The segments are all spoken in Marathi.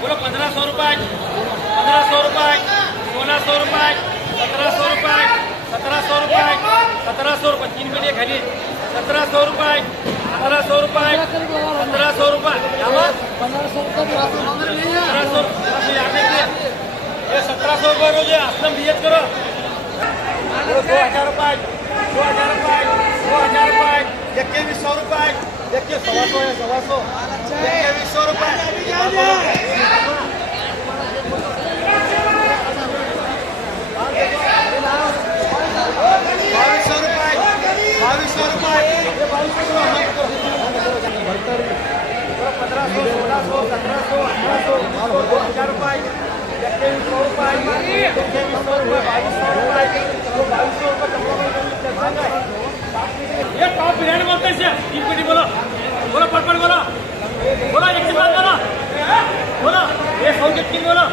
बोलो 1500 रुपये, 1500 रुपये, 1600 रुपये, 1700 रुपये, 1700 रुपये, 1700 रुपये, 3 मिनट खाली 1700 रुपये, 1700 रुपये, 1700 रुपये, 1700 रुपये रोज असलम नियत करो 2000 रुपये, 2000 रुपये, 2000 रुपये, 2100 रुपये, देखिए 100 2100 रुपये, 2200 रुपये, 1500, 1600, 1700, 1800, 2000 रुपये, 2100 रुपये, 2200 रुपये, ये टॉप ब्रांड बोलते हैं तीन पेटी बोलो बोलो पटपट बोलो बोलो एक ही बात बोलो बोलो ये 100 के 3 बोलो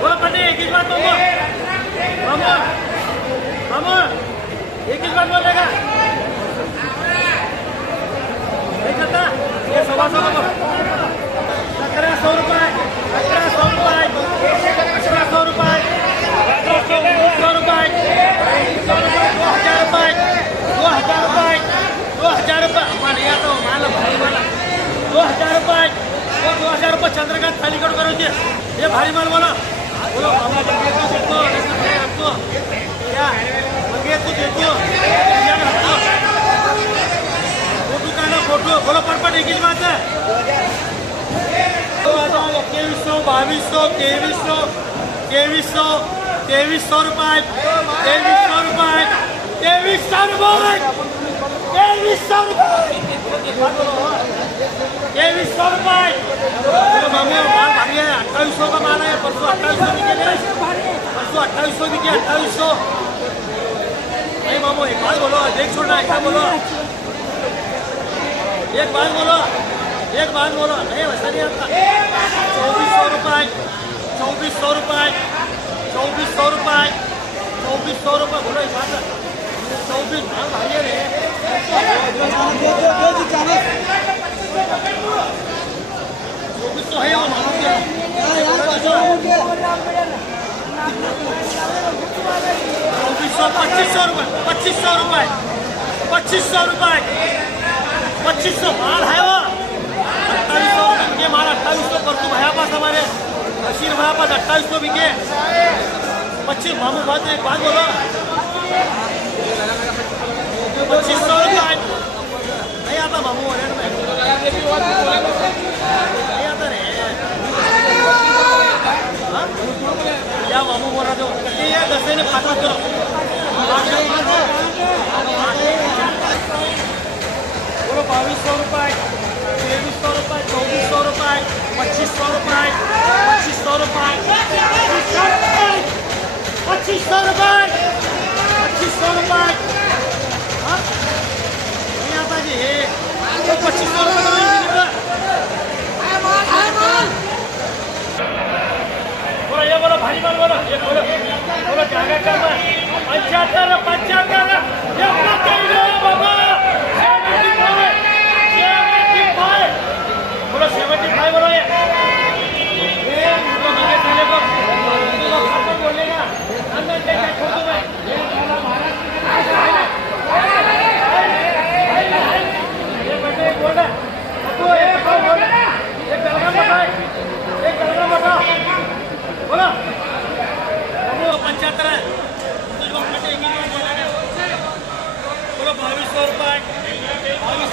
बोलो पटे एक ही बात बोलो हम एक ही बात बोलेगा नहीं करता ये 125 बोलो 1700 रुपये 1700 रुपये 1800 रुपये 1700 रुपये 2000 रुपये 2000 रुपये मान या तो मान लो भारी वाला 2000 रुपये वो 2000 रुपये चंद्रकांत थाली कट करो ये भारी माल बोलो बोलो आपको क्या मंगे तो देखो फोटो का ना फोटो बोलो पटपट एक ही बात है 2100 2200 2300 2300 2300 रुपये 2300 रुपये 2300 रुपये 2300 रुपये मामू माल भारी है 2800 का माल है परसों 2800 बिके परसों 2800 बिके 2800 नहीं मामू एक बात बोलो देख छोड़ना क्या बोलो एक बात बोलो नहीं वैसा नहीं आता 2400 रुपये 2400 रुपये 2400 रुपये 2400 रुपये बोलो एक बात 24 माल भारी है रे 2400 है वो मालूम क्या 2500 रुपये 2500 रुपये 2500 रुपये 2500 माल है वो 2800 बिके माल 2800 पर तुम है पास हमारे बशीर भाई पास 2800 बिके 25 मामू बात एक बात बोलो 2500 रुपये नहीं आता मामू रेट में नहीं आता रे क्या मामू बोल रहा था कटी है 10 ने 5 करो बोलो 2200 रुपये 2300 रुपये 2400 रुपये 2500 रुपये 2500 रुपये 2500 रुपये 2500 रुपये नहीं आता जी 2500 रुपये बोलो ये बोलो भारी माल बोलो ये बोलो क्या 75 ये अपना बाबा बोलो 75 बोलो ये बोलेगा अंदर छोड़ दो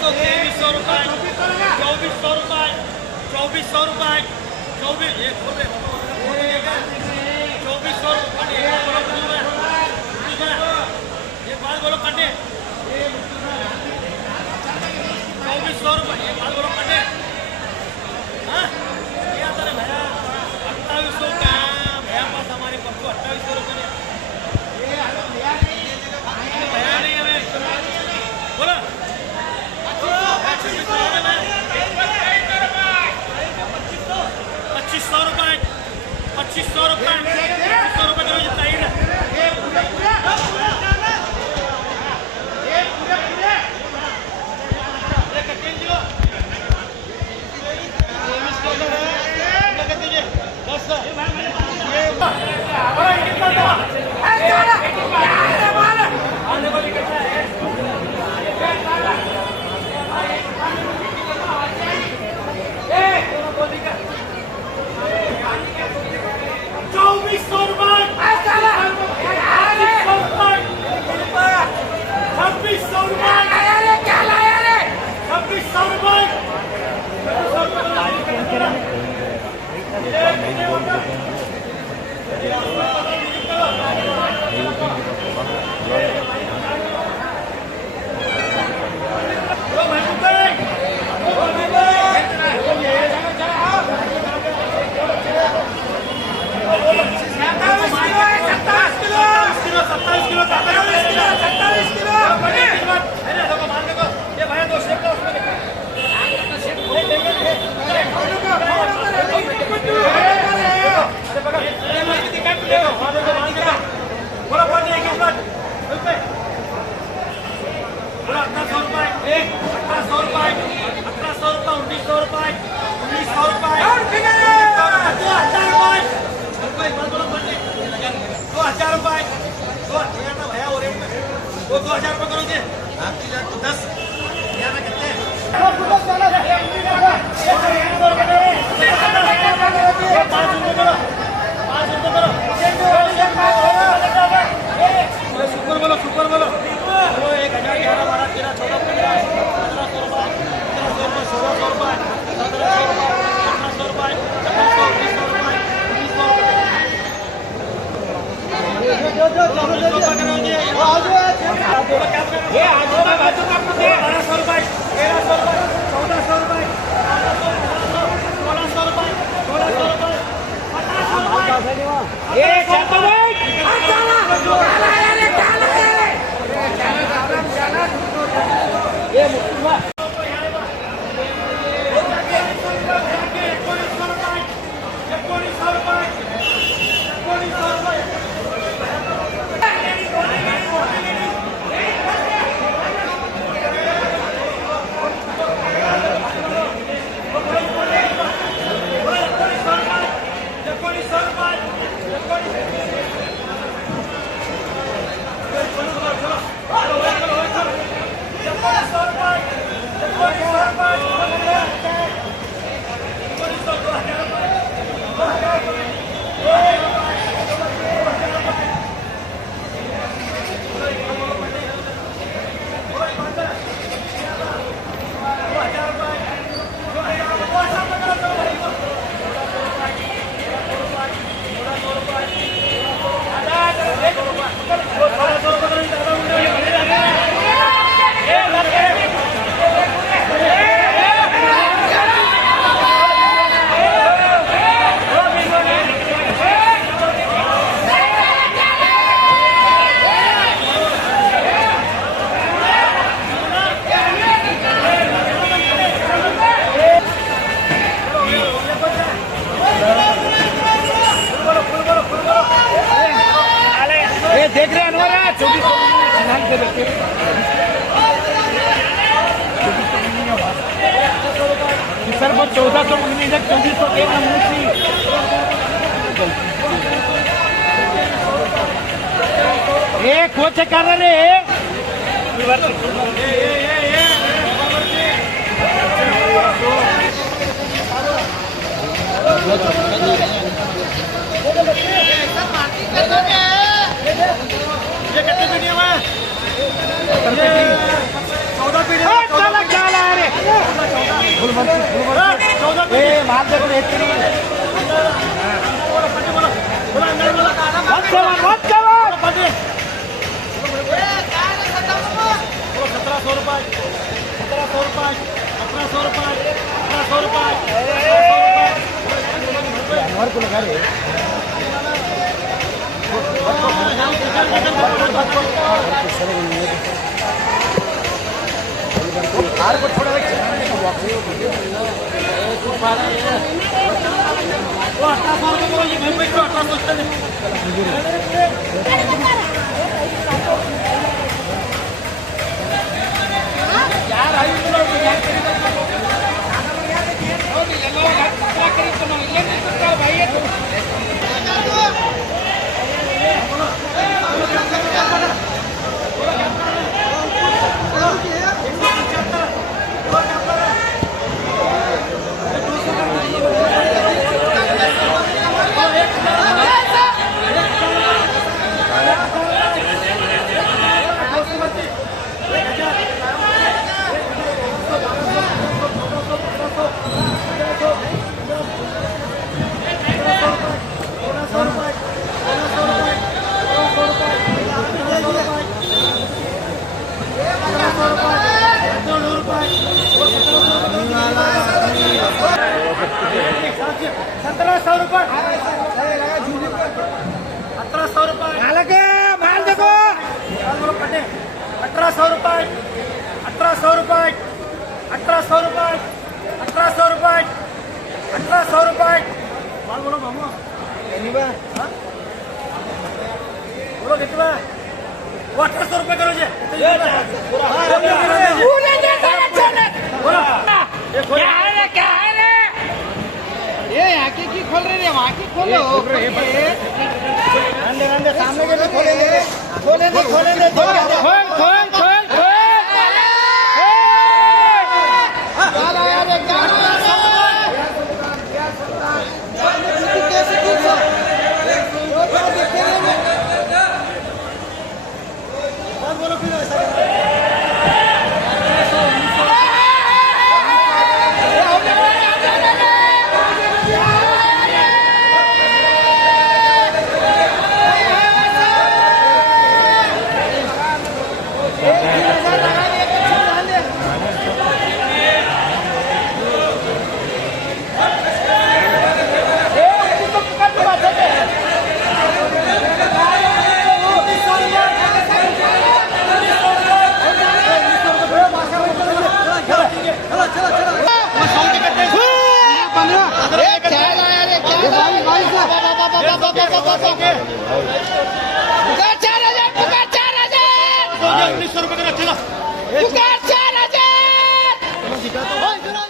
2300 रुपये, 2400 रुपये, 2400 रुपये, 2400 रुपये, एक बात बोलो कंटे, 2400 रुपये, एक बात बोलो कंटे, हाँ ये आता है भैया 2800 का भैया पास हमारे पक्को 2800 रुपये भैया नहीं है बोला 2500 रुपये 2500 रुपये करो जितना ही सुपर बोलो 1000 11 12 13 14 15 1500 रुपये 1600 रुपये 1700 रुपये 1800 रुपये 1400 महीने 2400 के कोच कर रहे ये कितने पीढ़ी में 14 पीढ़ी 14 1700 रुपये 1700 रुपये 1800 रुपये 1800 रुपये माल देखो 1800 रुपये 1800 रुपये 1800 रुपये 1800 रुपये 1800 रुपये माल बोलो मामू बोलो कितना 1800 रुपये करो जी क्या है रे ये यहाँ की खोल रहे रे वहाँ की खोलो अंदर सामने के खोले बोलो फिर पुकार 4000